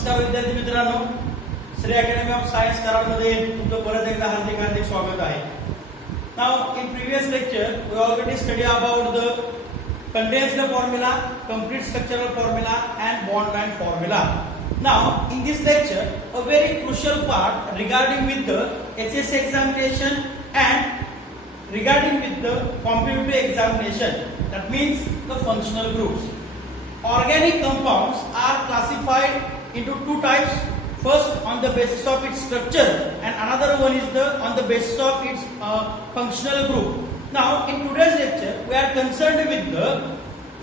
नमस्कार विद्यार्थी मित्रांनो, श्री अकॅडमी ऑफ सायन्स कराडमध्ये तुमचं परत एकदा हार्दिक स्वागत आहे. Now in previous lecture we already study about the condensed formula, complete structural formula and bond band formula. Now in this lecture a very crucial part regarding with the HSC examination and regarding with the competitive examination, that means the functional groups. Organic compounds are classified into two types. First on the basis of its structure and another one is on the basis of its functional group. Now in today's lecture we are concerned with the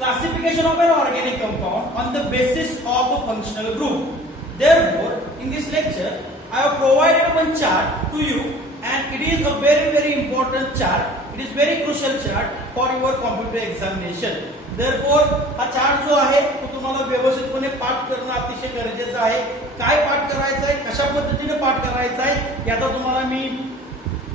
classification of an organic compound on the basis of a functional group. Therefore in this lecture I have provided one chart to you and it is a very important chart. It is very crucial chart for your computer examination. Therefore हा chart जो आहे तो तुम्हाला व्यवस्थितपणे पाठ करणं अतिशय गरजेचं आहे. काय पाठ करायचं आहे, कशा पद्धतीने पाठ करायचं आहे याचा तुम्हाला मी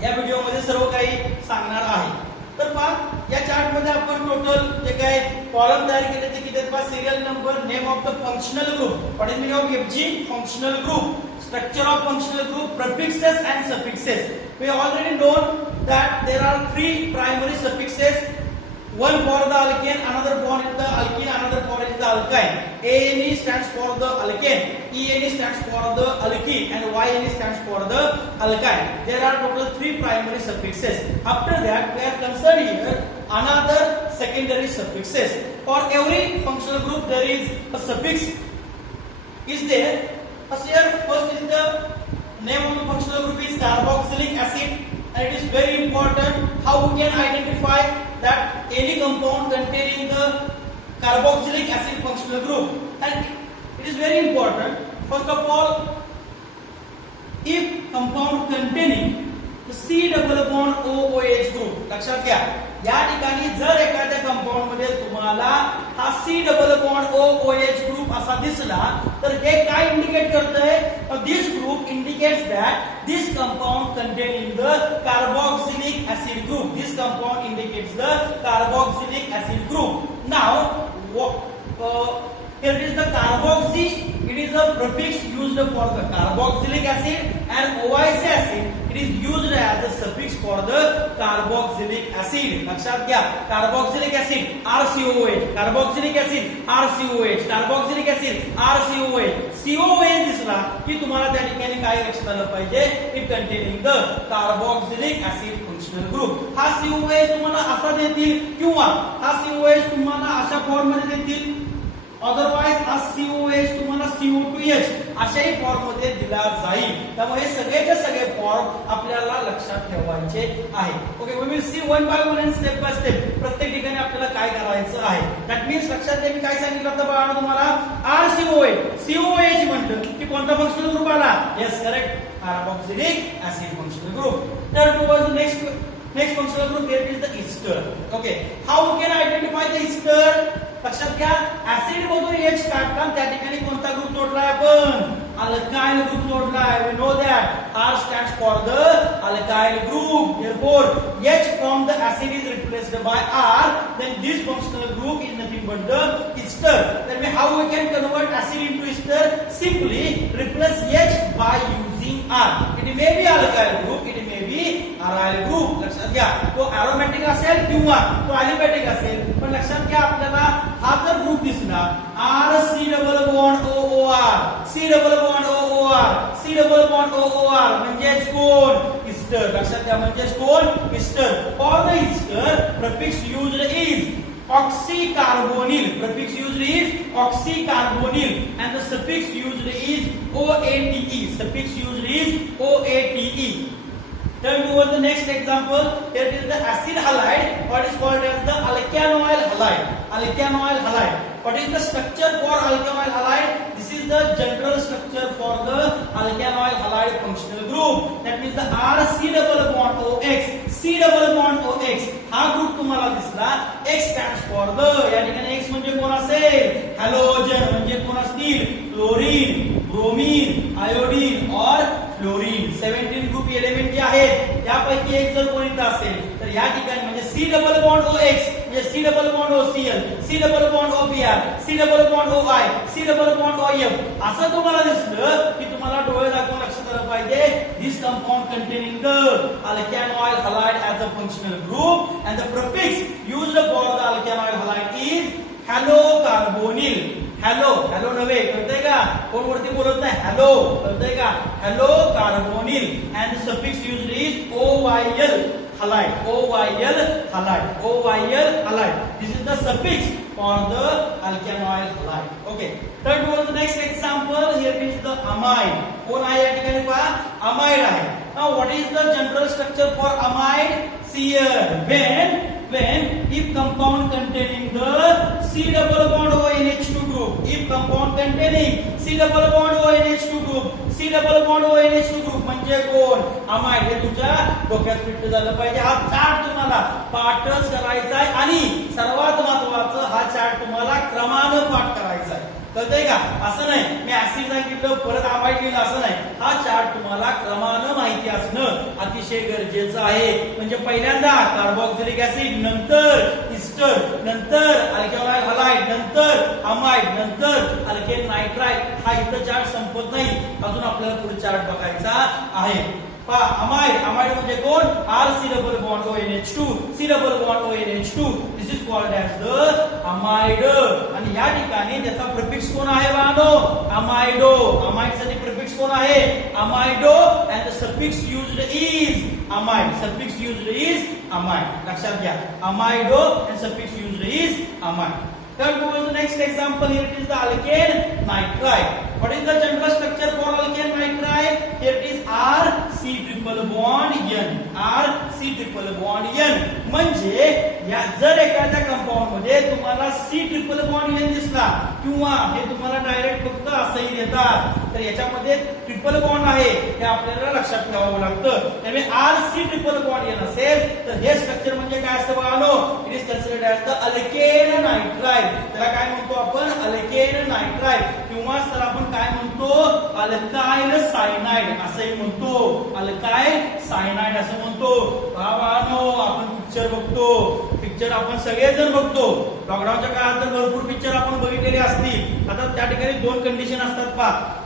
या व्हिडिओमध्ये सर्व काही सांगणार आहे. तर पहा या चार्ट मध्ये आपण टोटल जे काय कॉलम तयार केले ते किती आहेत, serial number, name of the functional group, what is meaning of FG functional group, structure of functional group, prefixes and suffixes. We already know that there are three primary suffixes, one for the alkane, another for the alkene, another for the alkyne. Ane stands for the alkane, Ene stands for the alkene and Yne stands for the alkyne. There are total three primary suffixes. After that we are concerned here another secondary suffixes. For every functional group there is a suffix is there. Here first is the name of the functional group is carboxylic acid and it is very important how we can identify that any compound containing the carboxylic acid functional group, and it is very important. First of all, if compound containing the C double bond OOH group, लक्षात घ्या या ठिकाणी जर एखाद्या compound मध्ये तुम्हाला हा C double bond OOH group असा दिसला तर हे काय इंडिकेट करतंय, this group indicates that this compound containing the carboxylic acid group, this compound indicates the carboxylic acid group. Now here is the carboxy, it is a prefix used for the carboxylic acid, and OIC acid it is used as a suffix for the carboxylic acid. लक्षात घ्या carboxylic acid RCOH, carboxylic acid RCOH, carboxylic acid RCOH, COH दिसला की तुम्हाला त्या ठिकाणी काय लक्षात आलं पाहिजे, it containing the carboxylic acid functional group. हा COH तुम्हाला असा देतील किंवा हा COH तुम्हाला अशा फॉर्म मध्ये देतील, अदरवाइज हा COH तुम्हाला CO2H अशाही फॉर्म मध्ये दिला जाईल. त्यामुळे सगळेचे सगळे फॉर्म आपल्याला लक्षात ठेवायचे आहे. Okay, we will see one by one and step by step. प्रत्येक ठिकाणी आपल्याला काय करायचं आहे, दॅट मीन्स लक्षात घ्या मी काय सांगितलं होतं बाळा तुम्हाला, RCOH COH म्हटलं की कोणता फंक्शनल ग्रुप आला, yes correct, carboxylic acid functional group. तर towards the next functional group here is the ester. Okay, how we can identify the ester? लक्षात घ्या ऍसिड मधून H काढताना त्या ठिकाणी कोणता ग्रुप जोडलाय आपण, अल्काइल ग्रुप जोडलाय. We know that R stands for the alkyl group. Therefore H from the acid is replaced by R, then this functional group is nothing but the ester. Then how we can convert acid into ester? Simply replace H by using R. It may be alkyl group, it may be aryl group. लक्षात घ्या तो aromatic असेल किंवा तो aliphatic असेल, पण लक्षात घ्या आपल्याला हा जर ग्रुप दिसला R C double bond OOR, C double bond OOR, C double bond OOR म्हणजे कोण, ester. लक्षात घ्या म्हणजे कोण, ester. For the ester prefix used is oxycarbonyl, prefix used is oxycarbonyl and the suffix used is OATE, suffix used is OATE. Turn towards the next example. Here is the acid halide, what is called as the alkanoyl halide. Alkanoyl halide. What is the structure for alkanoyl halide? This is the general structure for the alkanoyl halide functional group. That means the RC double bond OX, C double bond OX. हा group तुम्हाला दिसला, X stands for the, या ठिकाणी X म्हणजे कोण असेल, halogen म्हणजे कोण असतील, क्लोरीन, ब्रोमीन, आयोडीन और फ्लोरीन. 17 ग्रुप एलिमेंट जे आहेत त्यापैकी एक जर कोणता असेल तर या ठिकाणी म्हणजे C डबल बॉन्ड OX म्हणजे C double bond OCl, C double bond OPr, C double bond OI, C double bond OF. असं तुम्हाला दिसलं की तुम्हाला डोळे दाखवून लक्षात आलं पाहिजे this compound containing the alkanoid halide as a functional group and the prefix used for the alkanoid halide is halocarbonyl. Hello नव्हे, कळतंय का? कोण वरती बोलत नाही, हॅलो, कळतंय का? halocarbonyl and the suffix used is OYL halide, OYL halide, OYL halide. This is the suffix for the alkanoid halide. Okay, turn towards the next example. Here is the amide. कोण आहे या ठिकाणी पहा, amide आहे. Now what is the general structure for amide? See here, when if compound containing the C double bond ONH2 group, if compound containing C double bond ONH2 group, C double bond ONH2 group म्हणजे कोण? amide. हे तुमच्या डोक्यात fit झालं पाहिजे. हा chart तुम्हाला पाठच करायचा आहे आणि सर्वात महत्त्वाचं हा चार्ट तुम्हाला क्रमानं पाठ करायचा आहे. कळतंय का? असं नाही मी ऍसिड सांगितलं परत amide लिहिलं असं नाही. हा चार्ट तुम्हाला क्रमानं माहिती असणं अतिशय गरजेचं आहे. म्हणजे पहिल्यांदा कार्बोक्सिलिक ऍसिड, नंतर इस्टर, नंतर अल्कॅनॉइड हलाइड, नंतर अमाइड, नंतर अल्केन नायट्राइड. हा इथं चार्ट संपत नाही, अजून आपल्याला पुढे चार्ट बघायचा आहे. पहा अमाइड म्हणजे कोण? RC double bond ONH2, C double bond ONH2. This is called as the amide. आणि या ठिकाणी त्याचा प्रिफिक्स कोण आहे बाळांनो? अमाइडो. अमाइड साठी प्रिफिक्स कोण आहे? Amido. And the suffix used is amide. Suffix used is amide. लक्षात घ्या, amido and suffix used is amide. Turn towards the next example. Here it is the alkane nitride. What is the general structure for alkane nitride? Here it is RC triple bond N. RC triple bond N. म्हणजे या जर एखाद्या compound मध्ये तुम्हाला C triple bond N दिसला किंवा हे तुम्हाला डायरेक्ट फक्त असंही देतात, तर याच्यामध्ये ट्रिपल बॉन्ड आहे हे आपल्याला लक्षात ठेवावं लागतं. त्यामुळे RC ट्रिपल बॉन्ड N असेल तर हे स्ट्रक्चर म्हणजे काय असतं बाळांनो? It is considered as the alkane nitride. त्याला काय म्हणतो आपण? Alkane nitride. किंवा तर आपण काय म्हणतो? अल्काइल सायनाइड असंही म्हणतो. अल्काइल सायनाइड असं म्हणतो. बाळांनो आपण पिक्चर बघतो, पिक्चर आपण सगळेजण बघतो. लॉकडाऊनच्या काळात तर भरपूर पिक्चर आपण बघितलेले असतील. आता त्या ठिकाणी दोन कंडिशन असतात पहा.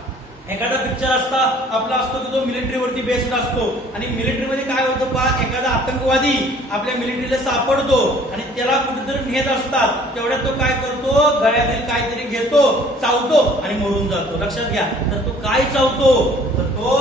एखादा पिक्चर असता आपला असतो की तो मिलिटरी वरती बेस्ड असतो आणि मिलिटरी मध्ये काय होतं पहा, एखादा आतंकवादी आपल्या मिलिटरीला सापडतो आणि त्याला कुठेतरी नेत असतात. तेवढ्यात तो काय करतो? गळ्यातील काहीतरी घेतो, चावतो आणि मरून जातो. लक्षात घ्या, तर तो काय चावतो? तर तो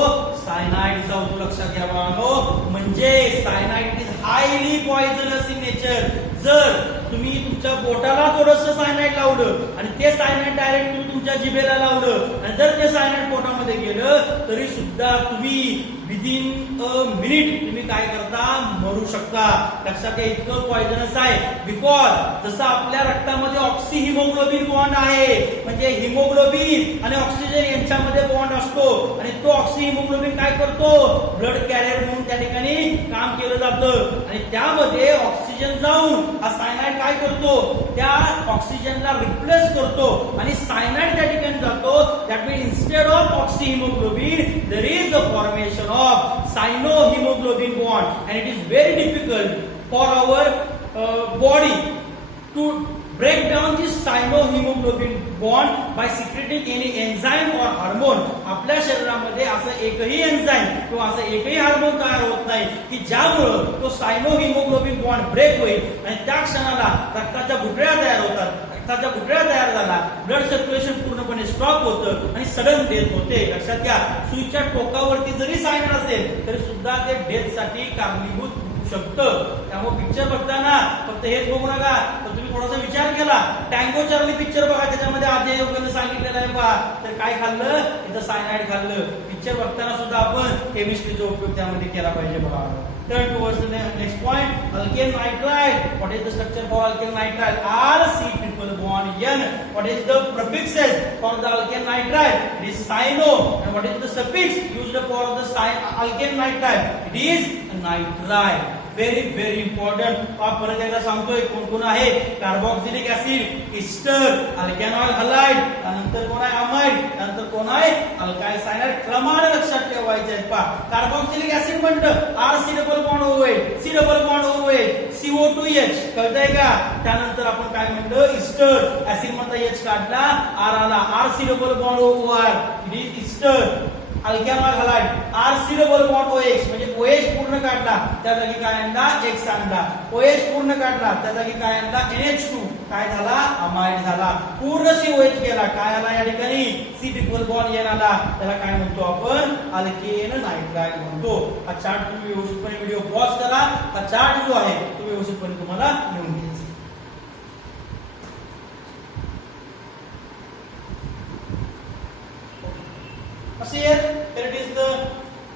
सायनाइड चावतो. लक्षात घ्या बाळांनो. म्हणजे cyanide is highly poisonous in nature. जर तुम्ही तुमच्या बोटाला थोडंसं सायनाइड लावलं आणि ते सायनाइड डायरेक्ट तुम्ही तुमच्या जिभेला लावलं आणि जर ते सायनाइड पोटामध्ये गेलं तरी सुद्धा तुम्ही विदिन अ मिनिट तुम्ही काय करता? मरू शकता. लक्षात घ्या, इतकं पॉइझनस आहे. बिकॉज जसं आपल्या रक्तामध्ये ऑक्सी हिमोग्लोबिन बॉन्ड आहे, म्हणजे हिमोग्लोबिन आणि ऑक्सिजन यांच्यामध्ये बॉन्ड असतो आणि तो ऑक्सी हिमोग्लोबिन काय करतो? ब्लड कॅरियर म्हणून त्या ठिकाणी काम केलं जातं आणि त्यामध्ये ऑक्सिजन जाऊन हा सायनाइड काय करतो? त्या ऑक्सिजनला रिप्लेस करतो आणि सायनाइड त्या ठिकाणी जातो. That means instead of oxy haemoglobin there is a formation of cyanohemoglobin bond and it is very difficult for our body to break down this cyanohemoglobin bond by secreting any enzyme or hormone. आपल्या शरीरामध्ये असं एकही enzyme किंवा असं एकही hormone तयार होत नाही की ज्यामुळे तो सायनोहिमोग्लोबिन बॉन्ड ब्रेक होईल आणि त्या क्षणाला रक्ताच्या गुठळ्या तयार होतात. रक्ताच्या गुठळ्या तयार झाला, ब्लड सर्क्युलेशन पूर्णपणे स्टॉप होतं आणि सडन डेथ होते. लक्षात घ्या, सुईच्या टोकावरती जरी सायनाइड असेल तरी सुद्धा ते डेथ साठी कारणीभूत होऊ शकतं. त्यामुळे पिक्चर बघताना फक्त हेच बघू नका, तर तुम्ही थोडासा विचार केला. टँगो चार्ली पिक्चर बघा, त्याच्यामध्ये अजय देवगणने सांगितलेलं आहे पहा, तर काय खाल्लं? तिथं सायनाइड खाल्लं. पिक्चर बघताना सुद्धा आपण केमिस्ट्रीचा उपयोग त्यामध्ये केला पाहिजे बघा. Turn towards the next point. Alkane nitride. What is the structure for alkane nitride? RC triple bond N. What is the prefixes for the alkane nitride? It is cyano. And what is the suffix used for the alkane nitride? It is nitride. Very very important. परत एकदा सांगतोय कोण कोण आहे. Carboxylic acid, Easter, alkanoyl halide, त्यानंतर कोण आहे amide, त्यानंतर कोण आहे अल्काइल सायनाइड. क्रमाने लक्षात ठेवायचे आहेत. पहा कार्बोक्सिलिक ऍसिड म्हणतं R C double bond OH, C double bond OH, CO2H कळतंय का. त्यानंतर आपण काय म्हणतो इस्टर ऍसिड म्हणता H काढला R आला R C double bond OR it is ester. Alkanoyl halide R C double bond OH म्हणजे OH पूर्ण काढला त्या जागी काय आणला X आणला. OH पूर्ण काढला त्या जागी काय आणला NH2 काय झाला अमाइड झाला. पूर्ण COH गेला काय आला या ठिकाणी C ट्रिपल बॉन्ड N आला. त्याला काय म्हणतो आपण अल्केन नायट्राइड म्हणतो. हा चार्ट तुम्ही व्यवस्थितपणे व्हिडिओ पॉज करा. हा चार्ट जो आहे तो व्यवस्थितपणे तुम्हाला लिहून घ्यायचा. Here it is the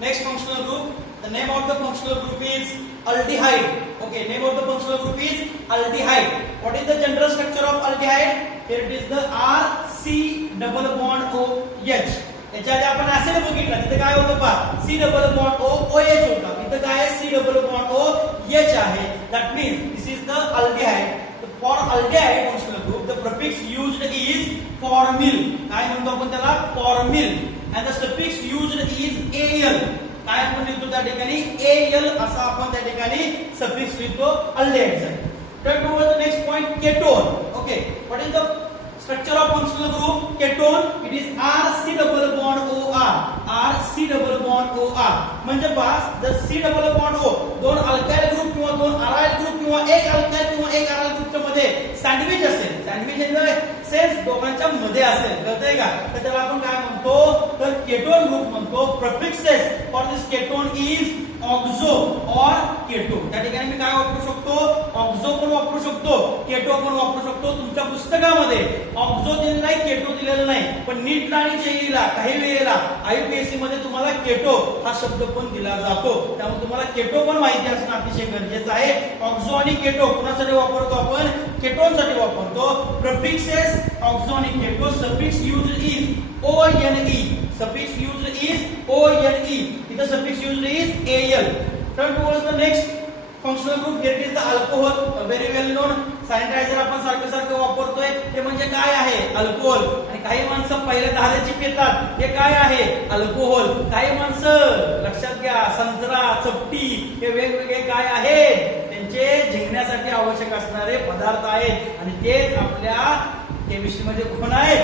next functional group. The name of the functional group is aldehyde. Okay, name of the functional group is aldehyde. What is the general structure of aldehyde? Here it is the R C double bond OH. याच्या आधी आपण acid बघितला तिथे काय होतं पहा C double bond OH होता. इथे काय आहे C double bond OH आहे. That means this is the aldehyde. For aldehyde functional group the prefix used is formyl. काय म्हणतो आपण त्याला formyl. And the suffix used is al. काय आपण लिहितो त्या ठिकाणी al असा आपण त्या ठिकाणी suffix लिहितो aldehyde. Turn to the next point ketone. Okay, what is the structure of functional group ketone? It is R C double bond OR. R C double bond OR म्हणजे pass the C double bond O दोन alkyl group किंवा दोन aryl group किंवा एक alkyl किंवा एक aryl ग्रुपच्या मध्ये सँडविच असेल. सँडविच म्हणजे सेल्स दोघांच्या मध्ये असेल कळतंय का. तर त्याला आपण काय म्हणतो तर केटोन ग्रुप म्हणतो. Prefixes for this ketone is ऑक्झो और केटो. त्या ठिकाणी मी काय वापरू शकतो ऑक्झो पण वापरू शकतो केटो पण वापरू शकतो. तुमच्या पुस्तकामध्ये ऑक्झो दिलेला नाही केटो दिलेला नाही पण नीट आणि जेईला काही वेळेला आयपीएससी मध्ये तुम्हाला केटो हा शब्द पण दिला जातो. त्यामुळे तुम्हाला केटो पण माहिती असणं अतिशय गरजेचं आहे. ऑक्झो आणि केटो कुणासाठी वापरतो आपण केटोनसाठी वापरतो. प्रिफिक्सेस ऑक्झो आणि keto suffix used is ONE. Suffix used is ONE. The suffix used is AL. Turn towards the next functional group. Here is the alcohol. Very well known. Sanitiser आपण सारखं सारखं वापरतोय ते म्हणजे काय आहे अल्कोहोल. आणि काही माणसं पहिल्या धारेची पितात हे काय आहे अल्कोहोल. काही माणसं लक्षात घ्या संत्रा चपटी हे वेगवेगळे काय आहेत त्यांचे झिंगण्यासाठी आवश्यक असणारे पदार्थ आहेत आणि तेच आपल्या केमिस्ट्री मध्ये कोण आहे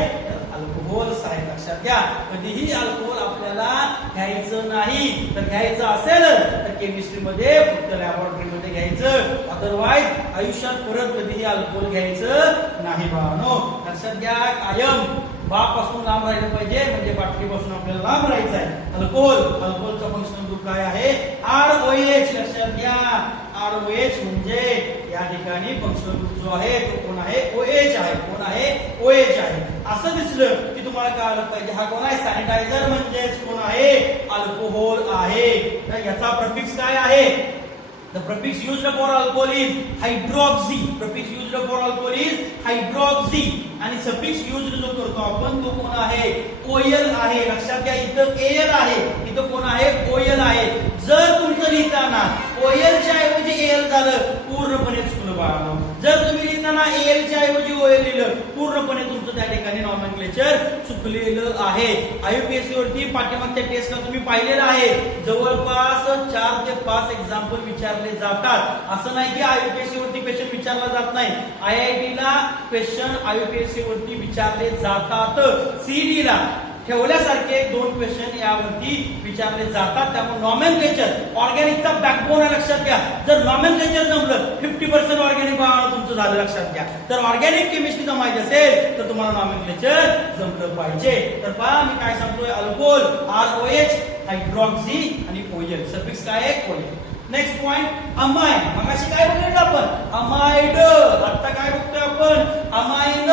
अल्कोहोल आहे. लक्षात घ्या कधीही अल्कोहोल आपल्याला घ्यायचं नाही. तर घ्यायचं असेल तर केमिस्ट्री मध्ये फक्त लॅबोरेटरी मध्ये घ्यायचं. अदरवाईज आयुष्यात परत कधीही अल्कोहोल घ्यायचं नाही बाळांनो. लक्षात घ्या कायम बापासून लांब राहिलं पाहिजे म्हणजे बाटलीपासून आपल्याला लांब राहायचं आहे. अल्कोहोलचा फंक्शनल ग्रुप काय आहे ROH. लक्षात घ्या ROH म्हणजे या ठिकाणी फंक्शनल ग्रुप जो आहे तो कोण आहे OH आहे. कोण आहे OH आहे. असं दिसलं की तुम्हाला कळलं पाहिजे हा कोण आहे सॅनिटायझर म्हणजेच कोण आहे अल्कोहोल आहे. तर याचा प्रिफिक्स काय आहे. The prefix used for alcohol is hydroxy. Prefix used for alcohol is hydroxy. आणि suffix used जो करतो आपण तो कोण आहे OL आहे. लक्षात घ्या इथं AL आहे इथं कोण आहे OL आहे. जर तुमचं लिहिताना OL च्या ऐवजी AL झालं पूर्णपणे चुकलं बाळांनो. जर तुम्ही लिहिताना AL च्या ऐवजी OL लिहिलं पूर्णपणे तुमचं त्या ठिकाणी नॉमेनक्लेचर चुकलेलं आहे. आयपीएससी वरती पाठीमागच्या टेस्टला तुम्ही पाहिलेलं आहे जवळपास 4 ते 5 एक्झाम्पल विचारले जातात. असं नाही की आयपीएससी वरती क्वेश्चन विचारला जात नाही. IIT ला क्वेश्चन आयपीएससी वरती विचारले जातात. CET ला ठेवल्यासारखे 2 क्वेश्चन यावरती विचारले जातात. त्यामुळे नॉमेनक्लेचर ऑर्गॅनिकचा बॅकबोन आहे. लक्षात घ्या जर नॉमेनक्लेचर जमलं 50% ऑर्गॅनिक तुमचं झालं. लक्षात घ्या तर ऑर्गॅनिक केमिस्ट्री जमायची असेल तर तुम्हाला नॉमेनक्लेचर जमलं पाहिजे. तर पहा मी काय सांगतोय अल्कोहोल ROH हायड्रॉक्सी आणि OL सफिक्स काय आहे OL. Next point amine. मगाशी काय बघितलं आपण अमाइड. आता काय बघतोय आपण अमाइन.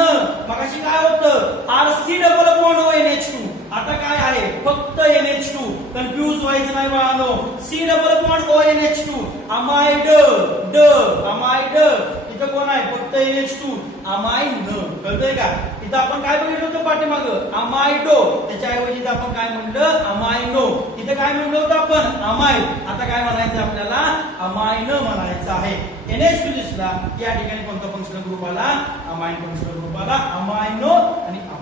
मगाशी काय होतं RC डबल बॉन्ड ONH2. आता काय आहे फक्त NH2. कन्फ्यूज व्हायचं नाही बाळांनो. C double bond ONH2 amide. Amide इथं कोण आहे फक्त NH2 अमाइन. कळतंय का? इथं आपण काय बघितलं होतं पाठीमागं? अमाइडो. त्याच्याऐवजी इथं आपण काय म्हणलं? अमाइनो. इथं काय म्हणलं होतं आपण? अमाइड. आता काय म्हणायचं आपल्याला? अमाइन म्हणायचं आहे. NH2 दिसला या ठिकाणी कोणता फंक्शनल ग्रुप आला? अमाइन फंक्शनल ग्रुप आला. अमाइनो आणि अमाइन.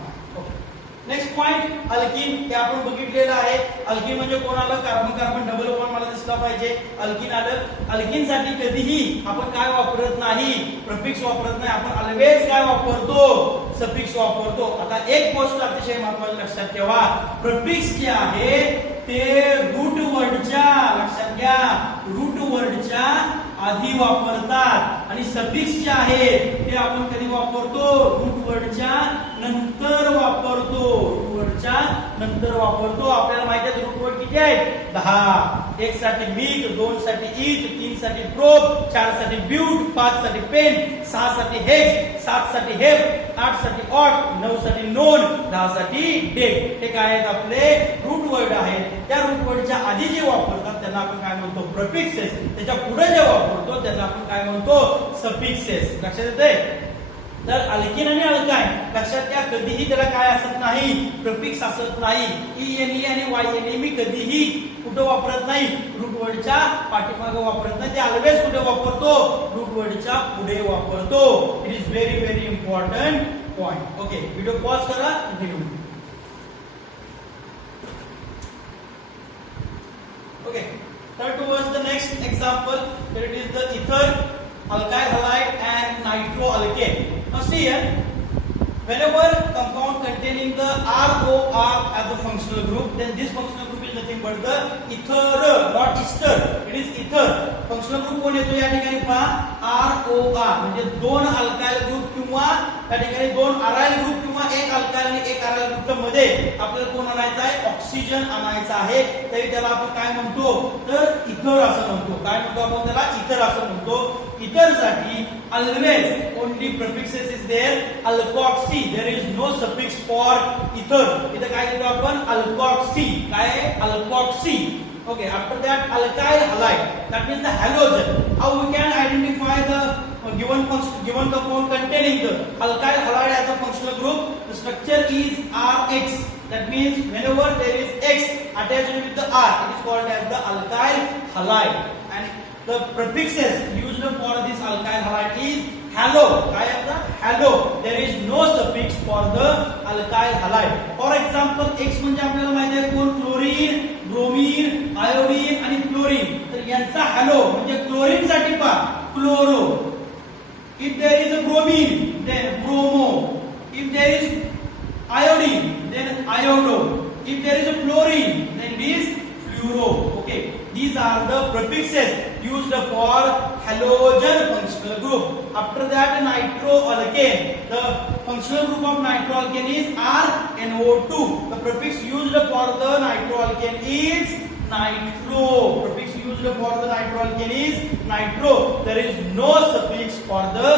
Next point alkyne. हे आपण बघितलेलं आहे. अल्कीन म्हणजे कोण आलं? कार्बन कार्बन डबल बॉन्ड मला दिसला पाहिजे. अल्कीन आलं. अल्कीन साठी कधीही आपण काय वापरत नाही? प्रिफिक्स वापरत नाही. आपण ऑलवेज काय वापरतो? सफिक्स वापरतो. आता एक गोष्ट अतिशय महत्त्वाची लक्षात ठेवा. प्रिफिक्स जे आहे ते रूट वर्डच्या, लक्षात घ्या, रूट वर्डच्या आधी वापरतात आणि सफिक्स जे आहे ते आपण कधी वापरतो? रूट वर्डच्या नंतर वापरतो. रूट वर्डच्या नंतर वापरतो. आपल्याला माहिती आहे रूट वर्ड किती आहेत? 10. 1 साठी मिल्क, 2 साठी ईट, 3 साठी प्रोब, 4 साठी ब्यूट, 5 साठी पेन, 6 साठी हेक्स, 7 साठी हेप, 8 साठी ऑट, 9 साठी नोन, 10 साठी डेक. हे काय आहेत? आपले रूट वर्ड आहेत. त्या रूट वर्डच्या आधी जे वापरतात त्यांना आपण काय म्हणतो? प्रिफिक्सेस. त्याच्या पुढे जे वापरतो त्यांना आपण काय म्हणतो? सफिक्सेस. लक्षात येतंय? तर अल्कीन आणि अल्काइन लक्षात घ्या, कधीही त्याला काय असत नाही? प्रिफिक्स असत नाही. ENE आणि YNE मी कधीही कुठे वापरत नाही? रूट वर्डच्या पाठीमागे वापरत नाही. ते ऑलवेज कुठे वापरतो? रूट वर्डच्या पुढे वापरतो. It is very very important point. Okay, video pause करा. Continue. Okay, turn towards the next example. Here it is the ether, alkyl halide and nitroalkane. Now see here, whenever compound containing the ROR as a functional group, then this functional group is nothing but the ether, not ester. It is ether. Functional group कोण येतो या ठिकाणी? पहा, ROR म्हणजे दोन alkyl group किंवा या ठिकाणी दोन अराइल ग्रुप किंवा एक अल्काइल आणि एक अराइल ग्रुपच्या मध्ये आपल्याला कोण आणायचा आहे? ऑक्सिजन आणायचा आहे. तरी त्याला आपण काय म्हणतो? तर इथर असं म्हणतो. काय म्हणतो आपण त्याला? इथर असं म्हणतो. इथर साठी always only prefixes is there. Alkoxy, there is no suffix for ether. इथे काय घेतो आपण? alkoxy. काय? alkoxy. Okay, after that alkyl halide, that means the halogen. How we can identify the given compound containing the alkyl halide as a functional group? The structure is Rx. That means whenever there is X attached with the R, it is called as the alkyl halide. And the prefixes used for this alkyl halide is halo. काय आहे? halo. There is no suffix for the alkyl halide. For example, X म्हणजे आपल्याला माहिती आहे कोण? Chlorine, bromine, iodine आणि fluorine. तर यांचा हॅलो म्हणजे क्लोरीन साठी पहा, chloro. If there is a bromine, then bromo. If there is iodine, then iodo. If there is a fluorine, then it is fluoro. Okay, these are the prefixes used for halogen functional group. After that, nitroalkane. The functional group of nitroalkane is RNO2. The prefix used for the nitroalkane is nitro. Prefix used for the nitroalkane is nitro. There is no suffix for the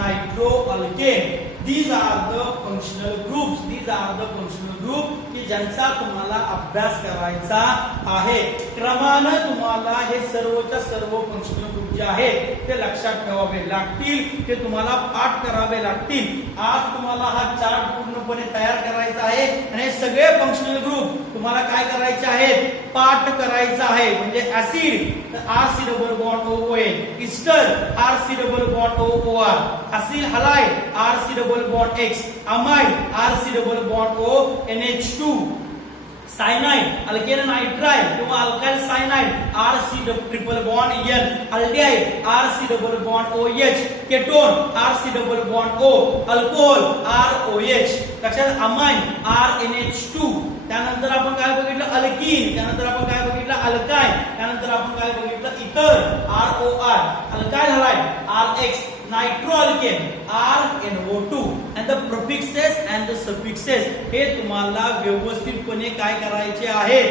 nitroalkane. These are the functional groups. These are the functional group की ज्यांचा तुम्हाला अभ्यास करायचा आहे. क्रमाने तुम्हाला हे सर्वच्या सर्व फंक्शनल ग्रुप जे आहेत ते लक्षात ठेवावे लागतील. ते तुम्हाला पाठ करावे लागतील. आज तुम्हाला हा चार्ट पूर्णपणे तयार करायचा आहे आणि हे सगळे फंक्शनल ग्रुप तुम्हाला काय करायचे आहेत? पाठ करायचा आहे. म्हणजे ऍसिड तर RC double bond OON, ester RC double bond OOR, acyl halide RC double bond X, amide RC double bond O NH2, cyanide alkane nitrile किंवा alkyl cyanide RC triple bond N, aldehyde RC double bond OH, ketone RC double bond O, alcohol ROH. लक्षात, amine RNH2. त्यानंतर आपण काय बघितलं? Alkyne. त्यानंतर आपण काय बघितलं? अल्काइन. त्यानंतर आपण काय बघितलं? इथर ROR, alkyl halide RX, नाइट्रोअल्केन RNO2. And the prefixes and the suffixes हे तुम्हाला व्यवस्थितपणे काय करायचे आहे,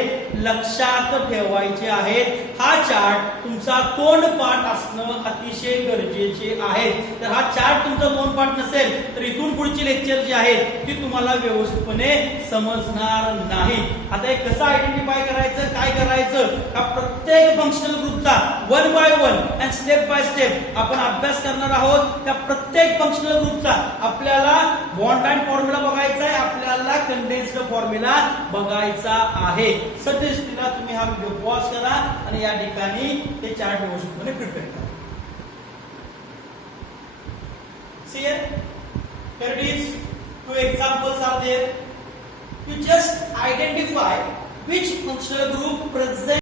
लक्षात ठेवायचे आहेत. हा चार्ट तुमचा तोंडपाठ असणं अतिशय गरजेचे आहे. तर हा चार्ट तुमचा तोंडपाठ नसेल तर इथून पुढची लेक्चर जी आहेत ती तुम्हाला व्यवस्थितपणे समजणार नाही. आता हे कसं आयडेंटिफाय करायचं, काय करायचं, का प्रत्येक फंक्शनल ग्रुपचा 1 by 1 and step by step आपण अभ्यास करणार आहोत. त्या प्रत्येक फंक्शनल ग्रुपचा आपल्याला बॉन्ड टाइम फॉर्म्युला बघायचा आहे, आपल्याला कंडेन्स्ड फॉर्म्युला बघायचा आहे. सद्यस्थितीला तुम्ही हा व्हिडिओ पॉज करा आणि या ठिकाणी ते चार्ट व्यवस्थितपणे प्रिपेअर करा. See here, here it is. Two examples are there. You just identify which functional group present